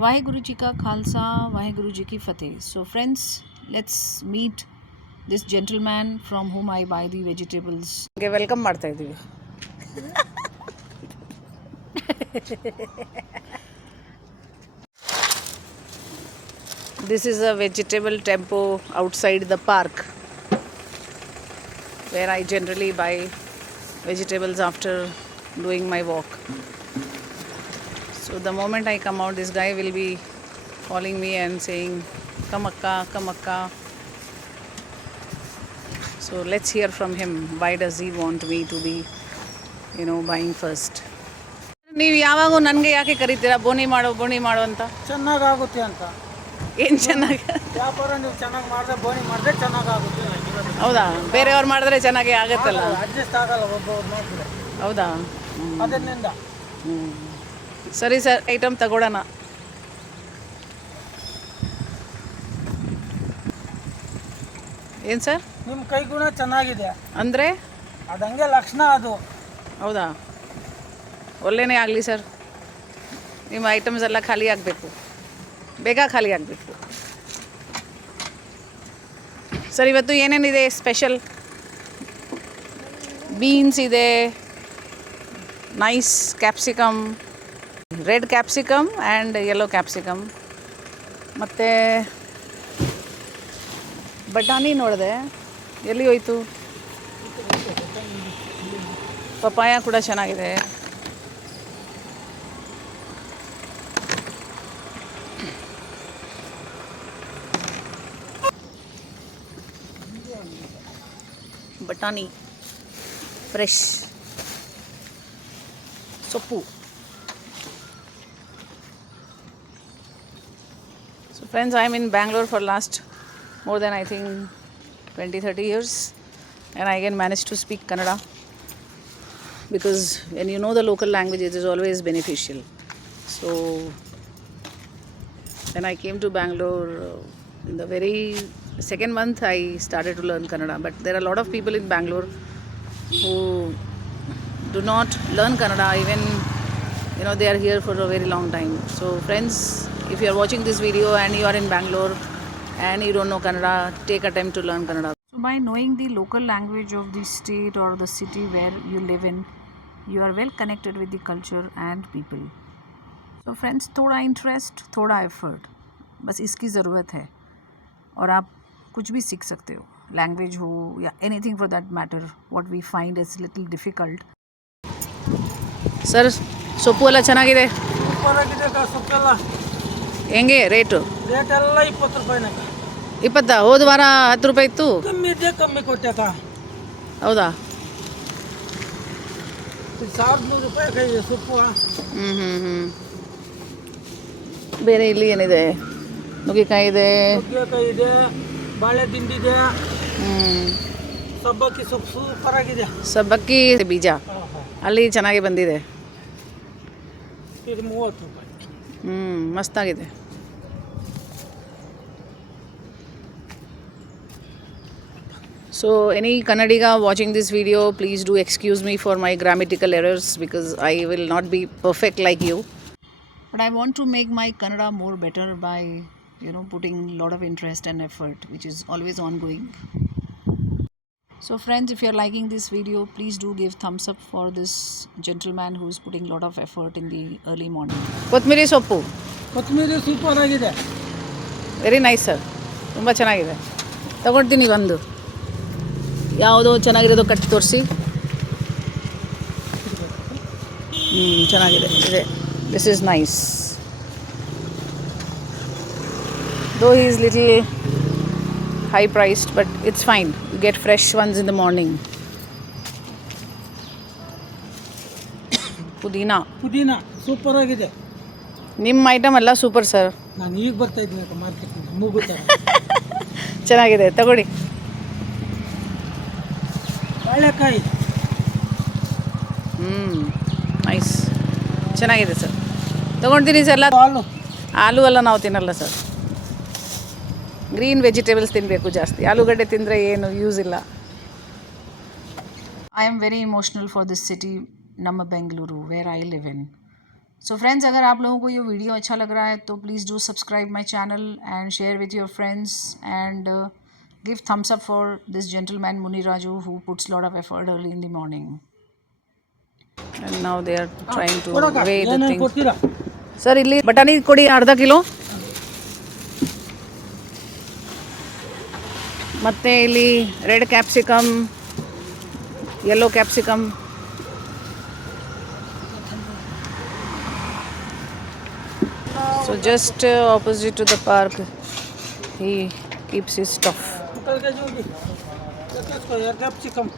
वाहेगुरु जी का खालसा, वाहेगुरु जी की फतेह. So friends, let's meet this gentleman from whom I buy the vegetables. Welcome ಮಾಡ್ತಾ ಇದ್ದೀವಿ. This is a vegetable tempo outside the park where I generally buy vegetables after doing my walk. So the moment I come out, this guy will be calling me and saying, "Come akka, come akka." So let's hear from him. Why does he want me to be, buying first? ನೀವು ಯಾವಾಗೂ ನನಗೆ ಯಾಕೆ ಕರಿತೀರಾ ಬೋನಿ ಮಾಡು ಅಂತ? ಚೆನ್ನಾಗಾಗುತ್ತೆ ಅಂತ. ಏನು ಚೆನ್ನಾಗಿ? ವ್ಯಾಪಾರ ನೀವು ಚೆನ್ನಾಗಿ ಮಾಡಿದ್ರೆ ಬೋನಿ ಮಾಡಿದ್ರೆ ಚೆನ್ನಾಗಾಗುತ್ತೆ. ಹೌದಾ? ಬೇರೆಯವ್ರು ಮಾಡಿದ್ರೆ ಚೆನ್ನಾಗಿ ಆಗುತ್ತಲ್ಲ? ಅಡ್ಜಸ್ಟ್ ಆಗಲ್ಲ ಒಬ್ಬೊಬ್ರು ಮಾಡಿದ್ರೆ. ಹೌದಾ? ಅದರಿಂದ ಸರಿ ಸರ್, ಐಟಮ್ ತಗೊಳ್ಳೋಣ. ಏನು ಸರ್? ನಿಮ್ಮ ಕೈಗುಣ ಚೆನ್ನಾಗಿದೆ ಅಂದರೆ ಅದಂಗೆ ಲಕ್ಷಣ ಅದು. ಹೌದಾ? ಒಳ್ಳೆಯೇ ಆಗಲಿ ಸರ್. ನಿಮ್ಮ ಐಟಮ್ಸ್ ಎಲ್ಲ ಖಾಲಿ ಆಗಬೇಕು, ಬೇಗ ಖಾಲಿ ಆಗಬೇಕು. ಸರ್, ಇವತ್ತು ಏನೇನಿದೆ ಸ್ಪೆಷಲ್? ಬೀನ್ಸ್ ಇದೆ, nice capsicum, red capsicum and yellow capsicum, ಮತ್ತು ಬಟಾಣಿ ನೋಡಿದೆ, ಎಲ್ಲಿ ಹೋಯ್ತು? ಪಪಾಯ ಕೂಡ ಚೆನ್ನಾಗಿದೆ. ಬಟಾಣಿ ಫ್ರೆಶ್, ಸೊಪ್ಪು. So friends, I am in Bangalore for last more than I think 20-30 years, and I can manage to speak Kannada because when you know the local language, it is always beneficial. So when I came to Bangalore, in the very second month I started to learn Kannada, but there are a lot of people in Bangalore who do not learn Kannada even they are here for a very long time. So friends, if you are watching this video and you are in Bangalore and you don't know Kannada, take a time to learn Kannada. So by knowing the local language of the state or the city where you live in, you are well connected with the culture and people. So friends, थोड़ा interest, थोड़ा effort, बस इसकी ज़रूरत है और आप कुछ भी सीख सकते हो. लैंग्वेज हो या anything for that matter. What we find is little difficult. Sir, ಸೊಪ್ಪು ಎಲ್ಲ ಚೆನ್ನಾಗಿದೆ? ಸೂಪರ್ ಆಗಿದೆ ಸೊಪ್ಪೆಲ್ಲ. ಹೆಂಗೆ ರೇಟು? ರೇಟ್ ಎಲ್ಲ 20 ರೂಪಾಯಿನ. 20? ಹೋದ ವಾರ 10 ರೂಪಾಯಿ ಇತ್ತು. ಕಮ್ಮಿ ಇದೆ, ಕಮ್ಮಿ ಕೊಟ್ಟಾಕ. ಹೌದಾ? 1100 ರೂಪಾಯಿ ಸೊಪ್ಪು. ಬೇರೆ ಇಲ್ಲಿ ಏನಿದೆ? ನುಗ್ಗೆಕಾಯಿ ಇದೆ, ಬಾಳೆ ದಿಂಡಿದೆ, ಸಬ್ಬಕ್ಕಿ ಸೊಪ್ಪು ಸೂಪರ್ ಆಗಿದೆ. ಸಬ್ಬಕ್ಕಿ ಬೀಜ ಅಲ್ಲಿ ಚೆನ್ನಾಗಿ ಬಂದಿದೆ. ಇದು 30 ರೂಪಾಯಿ. ಮಸ್ತಾಗಿದೆ. So any Kannadiga watching this video, please do excuse me for my grammatical errors because I will not be perfect like you. But I want to make my Kannada more better by putting a lot of interest and effort, which is always ongoing. So friends, if you are liking this video, please do give thumbs up for this gentleman who is putting a lot of effort in the early morning. ಕೊತ್ತಂಬರಿ ಸೊಪ್ಪು super ಆಗಿದೆ. Very nice sir, ತುಂಬ ಚೆನ್ನಾಗಿದೆ. ತಗೊಳ್ತೀನಿ ಒಂದು. ಯಾವುದೋ ಚೆನ್ನಾಗಿರೋದು ಕಟ್ಟಿ ತೋರಿಸಿ. ಚೆನ್ನಾಗಿದೆ ಇದೆ. This is nice. Though he is little high priced, but it's fine. You get fresh ones in the morning. Pudina super ಆಗಿದೆ. ನಿಮ್ಮ ಐಟಮ್ ಎಲ್ಲ ಸೂಪರ್ ಸರ್. ನಾನು ಈಗ ಬರ್ತಾ ಇದ್ದೀನಿ ಮಾರ್ಕೆಟಿಂದ, ಮೂಗುತ್ತಾರೆ. ಚೆನ್ನಾಗಿದೆ, ತಗೊಳ್ಳಿ. ಬಾಳೆಕಾಯಿ ನೈಸ್, ಚೆನ್ನಾಗಿದೆ ಸರ್. ತೊಗೊಳ್ತೀನಿ ಸರ್. ಎಲ್ಲ ಆಲೂ ಎಲ್ಲ ನಾವು ತಿನ್ನಲ್ಲ ಸರ್. ಗ್ರೀನ್ ವೆಜಿಟೇಬಲ್ಸ್ ತಿನ್ನಬೇಕು ಜಾಸ್ತಿ. ಆಲೂಗಡ್ಡೆ ತಿಂದರೆ ಏನು ಯೂಸ್ ಇಲ್ಲ. I am very emotional for this city, ನಮ್ಮ Bengaluru, where I live in. So friends, अगर आप लोगों को ये वीडियो अच्छा लग रहा है तो please do subscribe my channel and share with your friends and give thumbs up for this gentleman Muni Raju who puts lot of effort early in the morning. And now they are trying to weigh the ಏನೇನು thing. ಕೊಡ್ತೀರಾ? Sir ಇಲ್ಲಿ ಬಟಾಣಿ ಕೊಡಿ ಅರ್ಧ kilo, ಮತ್ತು ಇಲ್ಲಿ red capsicum, yellow capsicum, so just opposite to the park he keeps his stuff. ಮುಕ್ಕಾಲು KG ಹೋಗಿ ಎಕ್ಕೆಸ್ಕೊ, ಎರಡು ಕ್ಯಾಪ್ಸಿಕಮ್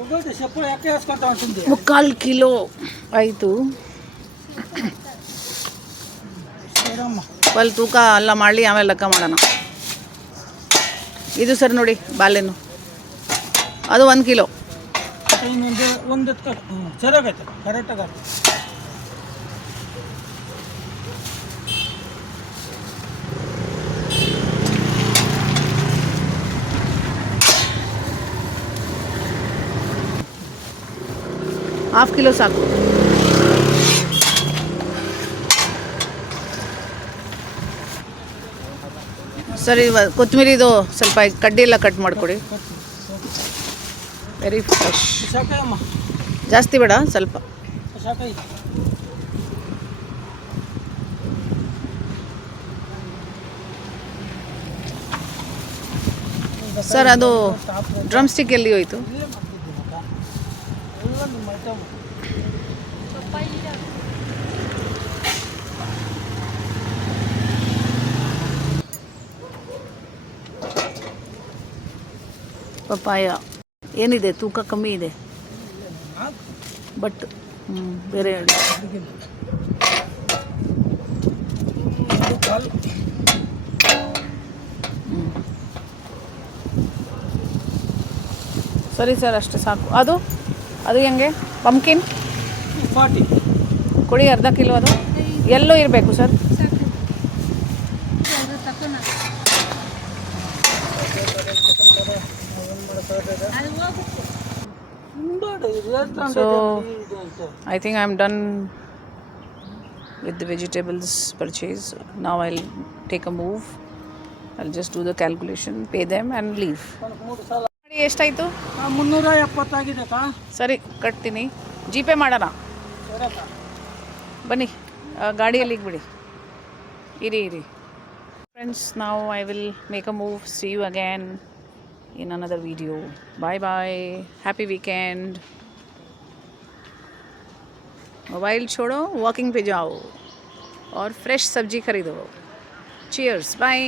ಉಗುಳ್ದು ಸೊಪ್ಪು ಯಾಕೆ ಹಾಸ್ಕೊತಾವ ತಿಂದೆ? ಮುಕ್ಕಾಲು ಕಿಲೋ ಆಯಿತು. ಸರಮ್ಮ ಅಲ್ಲಿ ತೂಕ ಎಲ್ಲ ಮಾಡಲಿ, ಆಮೇಲೆ ಲೆಕ್ಕ ಮಾಡೋಣ. ಇದು ಸರ್ ನೋಡಿ ಬಾಳೆಹಣ್ಣು, ಅದು 1 ಕಿಲೋ. ಇನ್ನೊಂದು ಒಂದು ಸರಿಯಾಗೈತೆ, ಕರೆಕ್ಟಾಗೈತೆ. ಹಾಫ್ ಕಿಲೋ ಸಾಕು. ಸರಿ, ಕೊತ್ತಂಬರಿದು ಸ್ವಲ್ಪ ಕಡ್ಡಿ ಎಲ್ಲ ಕಟ್ ಮಾಡಿಕೊಡಿ. ವೆರಿ ಫ್ರೆಶ್, ಸಾಕಮ್ಮ, ಜಾಸ್ತಿ ಬೇಡ, ಸ್ವಲ್ಪ. ಸಾಕೈ. ಸರ್ ಅದು ಡ್ರಮ್ ಸ್ಟಿಕ್ ಎಲ್ಲಿ ಹೋಯಿತು? ಇಲ್ಲೇ ಮಾಡ್ತಿದ್ದೀನಿ ಅಕ್ಕ, ಎಲ್ಲ ನಿಮ್ಮ ಐಟಮ್. ಪಪ್ಪಾಯ ಏನಿದೆ, ತೂಕ ಕಮ್ಮಿ ಇದೆ, ಬಟ್ ಬೇರೆ ಸರಿ ಸರ್, ಅಷ್ಟೇ ಸಾಕು. ಅದು ಹೆಂಗೆ? ಪಂಪ್ಕಿನ್ 40 ಕೊಡಿ, ಅರ್ಧ ಕಿಲೋ. ಅದು ಎಲ್ಲೋ ಇರಬೇಕು sir. So I think I'm done with the vegetables purchase. Now I'll take a move. I'll just do the calculation, pay them and leave. ಎಷ್ಟಾಯಿತು? 370 ಆಗಿದೆ ಅಕ್ಕ. ಸರಿ, ಕಟ್ತೀನಿ. ಜಿ ಪೇ ಮಾಡೋಣ. ಬನ್ನಿ, ಗಾಡಿಯಲ್ಲಿ ಬಿಡಿ. ಇರಿ ಫ್ರೆಂಡ್ಸ್, ನಾವು I will make a move. See you again in another video. Bye bye, happy weekend. Mobile छोड़ो, वॉकिंग पे जाओ और फ्रेश सब्जी खरीदो. Cheers, bye.